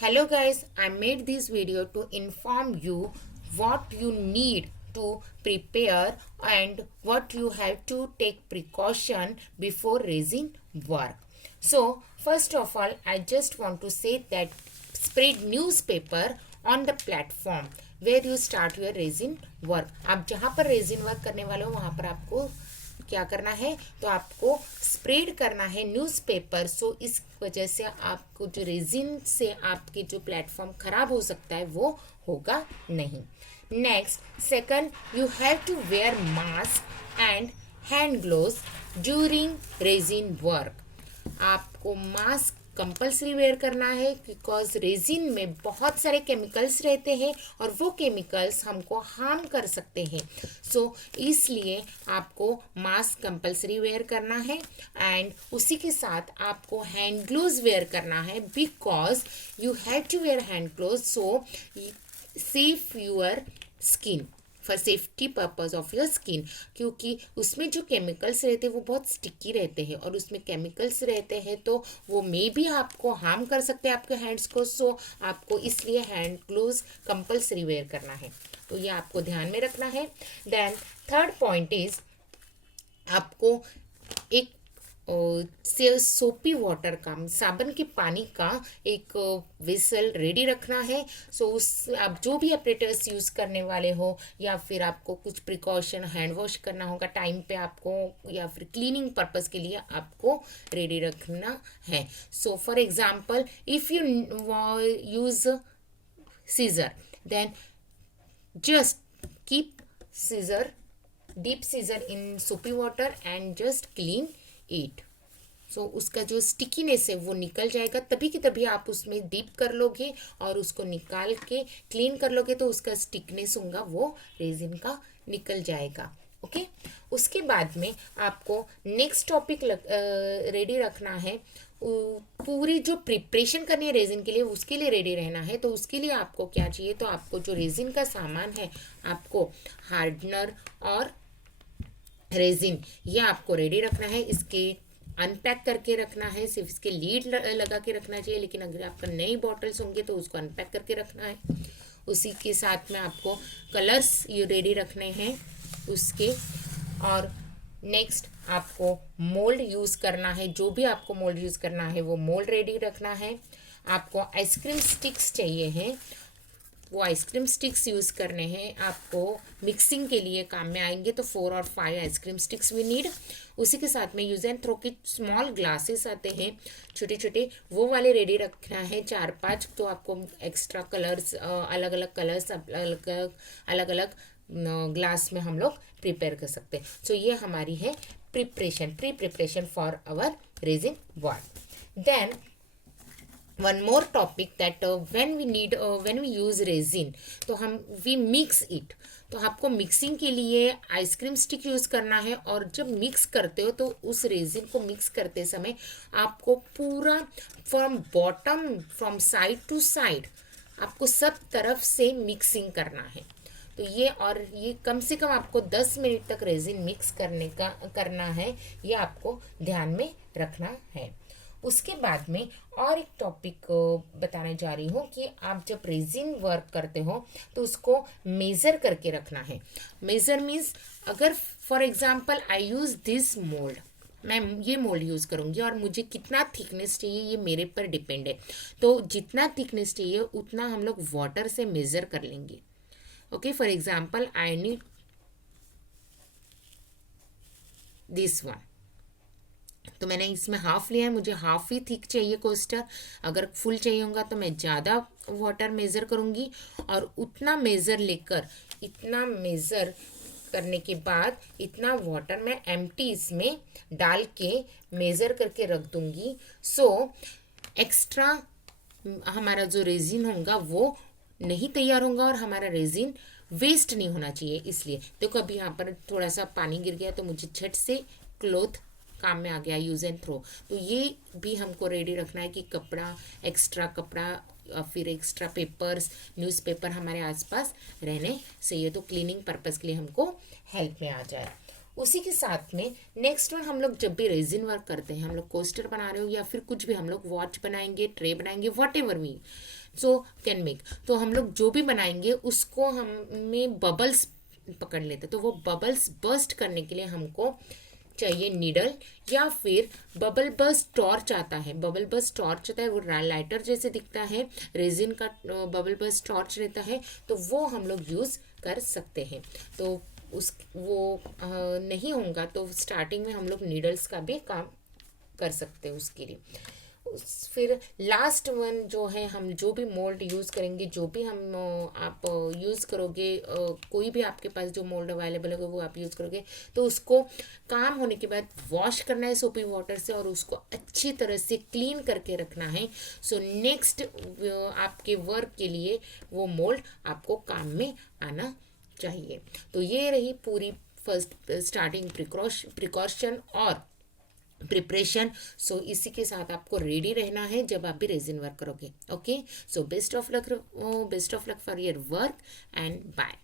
Hello guys, I made this video to inform you what you need to prepare and what you have to take precaution before raising work. So first of all, I just want to say that spread newspaper on the platform where you start your resin work. आप जहाँ पर resin work करने वाले हो वहाँ पर आपको क्या करना है, तो आपको स्प्रेड करना है न्यूज़पेपर. सो इस वजह से आपको जो रेजिन से आपके जो प्लेटफॉर्म खराब हो सकता है वो होगा नहीं. Next, second, you have to wear mask and hand gloves during resin work. आपको मास्क कंपल्सरी वेयर करना है बिकॉज रेजिन में बहुत सारे केमिकल्स रहते हैं और वो केमिकल्स हमको हार्म कर सकते हैं. सो इसलिए आपको मास्क कंपल्सरी वेयर करना है एंड उसी के साथ आपको हैंड ग्लोव्स वेयर करना है because you have to wear hand gloves so safe your skin for safety purpose of your skin. क्योंकि उसमें जो केमिकल्स रहते हैं वो बहुत स्टिकी रहते हैं और उसमें केमिकल्स रहते हैं तो वो मे भी आपको हार्म कर सकते हैं आपके हैंड्स को. सो आपको इसलिए हैंड ग्लोव्स कंपल्सरी वेयर करना है, तो ये आपको ध्यान में रखना है. देन थर्ड पॉइंट इज आपको एक से सोपी वाटर का, साबुन के पानी का एक वेसल रेडी रखना है. सो उस आप जो भी ऑपरेटर्स यूज़ करने वाले हो या फिर आपको कुछ प्रिकॉशन हैंड वॉश करना होगा टाइम पे आपको या फिर क्लीनिंग पर्पस के लिए आपको रेडी रखना है. So for example if you use scissor then just keep scissor dip scissor in soapy water and just clean it. So उसका जो स्टिकीनेस है वो निकल जाएगा. तभी कि तभी आप उसमें डीप कर लोगे और उसको निकाल के क्लीन कर लोगे तो उसका स्टिकनेस होगा वो रेजिन का निकल जाएगा. ओके उसके बाद में आपको नेक्स्ट टॉपिक रेडी रखना है. पूरी जो प्रिपरेशन करनी है रेजिन के लिए उसके लिए रेडी रहना है. तो उसके लिए आपको क्या चाहिए, तो आपको जो रेजिन का सामान है आपको हार्डनर और रेजिन ये आपको रेडी रखना है. इसके अनपैक करके रखना है, सिर्फ इसके लीड लगा के रखना चाहिए. लेकिन अगर आपका नई बॉटल्स होंगे तो उसको अनपैक करके रखना है. उसी के साथ में आपको कलर्स ये रेडी रखने हैं उसके. और नेक्स्ट आपको मोल्ड यूज़ करना है. जो भी आपको मोल्ड यूज़ करना है वो मोल्ड रेडी रखना है. आपको आइसक्रीम स्टिक्स चाहिए हैं, वो आइसक्रीम स्टिक्स यूज़ करने हैं. आपको मिक्सिंग के लिए काम में आएंगे तो 4 और 5 आइसक्रीम स्टिक्स वी नीड. उसी के साथ में यूज़ एंड थ्रो के स्मॉल ग्लासेस आते हैं छोटे छोटे, वो वाले रेडी रखना है 4-5. तो आपको एक्स्ट्रा कलर्स अलग अलग कलर्स अलग अलग ग्लास में हम लोग प्रिपेयर कर सकते हैं. सो ये हमारी है pre preparation for our resin work. Then one more topic that when we use resin तो हम we mix it. तो आपको मिक्सिंग के लिए आइसक्रीम स्टिक यूज़ करना है. और जब मिक्स करते हो तो उस रेजिन को मिक्स करते समय आपको पूरा फ्रॉम साइड टू साइड आपको सब तरफ से मिक्सिंग करना है. तो ये कम से कम आपको 10 मिनट तक रेजिन मिक्स करना है. ये आपको ध्यान में रखना है. उसके बाद में और एक टॉपिक बताने जा रही हूँ कि आप जब रेजिन वर्क करते हो तो उसको मेज़र करके रखना है. मेज़र मीन्स अगर for example I use this mould, मैं ये मोल्ड यूज़ करूँगी और मुझे कितना थिकनेस चाहिए ये मेरे पर डिपेंड है. तो जितना थिकनेस चाहिए उतना हम लोग वाटर से मेज़र कर लेंगे. Okay for example I need this one, तो मैंने इसमें हाफ लिया है, मुझे हाफ ही थिक चाहिए कोस्टर. अगर फुल चाहिए होगा तो मैं ज़्यादा वाटर मेज़र करूँगी और उतना मेज़र लेकर इतना मेज़र करने के बाद इतना वाटर मैं एम्प्टी इसमें डाल के मेज़र करके रख दूँगी. सो एक्स्ट्रा हमारा जो रेजिन होगा वो नहीं तैयार होगा और हमारा रेजिन वेस्ट नहीं होना चाहिए. इसलिए देखो अभी यहाँ पर थोड़ा सा पानी गिर गया तो मुझे झट से क्लोथ काम में आ गया यूज़ एंड थ्रो. तो ये भी हमको रेडी रखना है कि एक्स्ट्रा कपड़ा फिर एक्स्ट्रा पेपर्स न्यूज़पेपर हमारे आसपास रहने चाहिए तो क्लीनिंग पर्पस के लिए हमको हेल्प में आ जाए. उसी के साथ में नेक्स्ट वन, हम लोग जब भी रेजिन वर्क करते हैं, हम लोग कोस्टर बना रहे हो या फिर कुछ भी हम लोग वॉच बनाएंगे, ट्रे बनाएंगे, whatever we so can make. तो हम लोग जो भी बनाएंगे उसको हमें बबल्स पकड़ लेते, तो वो बबल्स बर्स्ट करने के लिए हमको चाहिए नीडल, या फिर बबल बर्स्ट टॉर्च आता है। बबल बर्स्ट टॉर्च आता है, वो लाइटर जैसे दिखता है, रेजिन का बबल बर्स्ट टॉर्च रहता है, तो वो हम लोग यूज़ कर सकते हैं। तो उस वो नहीं होगा तो स्टार्टिंग में हम लोग नीडल्स का भी काम कर सकते हैं उसके लिए। फिर लास्ट वन जो है, हम जो भी मोल्ड यूज़ करेंगे, जो भी हम आप यूज़ करोगे, कोई भी आपके पास जो मोल्ड अवेलेबल होगा वो आप यूज़ करोगे, तो उसको काम होने के बाद वॉश करना है सोपी वाटर से, और उसको अच्छी तरह से क्लीन करके रखना है। सो नेक्स्ट आपके वर्क के लिए वो मोल्ड आपको काम में आना चाहिए। तो ये रही पूरी फर्स्ट स्टार्टिंग प्रिकॉशन और प्रिपरेशन। सो इसी के साथ आपको रेडी रहना है जब आप भी रेजिन वर्क करोगे। Okay, so best of luck for your work and bye.